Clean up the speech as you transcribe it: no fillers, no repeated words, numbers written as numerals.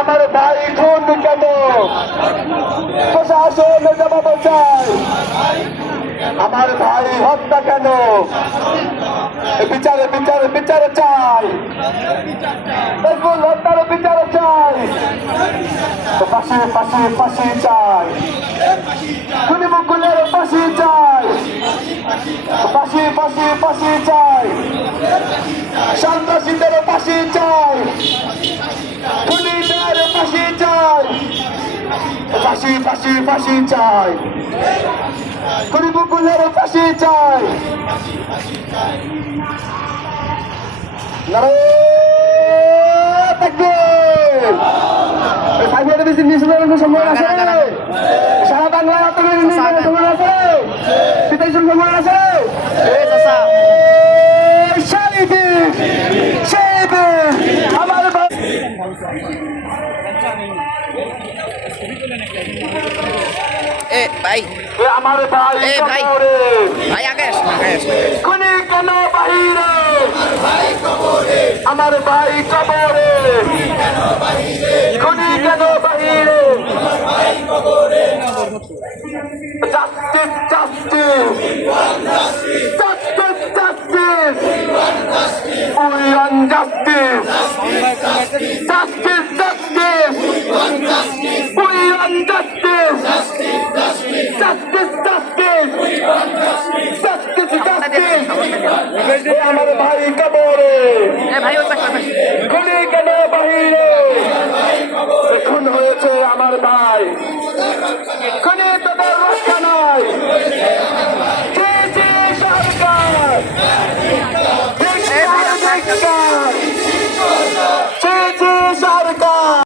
আমার ভাই খুন কেন? প্রশাসন জবাব চাই। আমার ভাই হত্যা কেন? বিচারে বিচারে বিচারে চাই। দেখুন হত্যার বিচারে চাই। ফাঁসি ফাঁসি ফাঁসি চাই। খুনি মুকুলের ফাঁসি চাই। ফাঁসি ফাঁসি ফাঁসি চাই। সন্ত্রাসীদের ফাঁসি চাই। খুনিদের ফাঁসি চাই। ফাঁসি ফাঁসি ফাঁসি চাই। খুনি মুকুলের ফাঁসি চাই। সম্মান আছে সারা বাংলায় সম্মান আছে পিতাইশুর সম্মান আছে আমার ভাই আমার ভাই ভাই আগে খুনি কেন বাহিরে? আমার ভাই কবরে। খুনি কেন বাহিরে? Justice justice justice justice we want justice justice justice we want justice justice justice justice justice আমার ভাই কবরে। ভাই খুনি কেন বাহিরে? খুন হয়েছে আমার ভাই। খুনি তোদের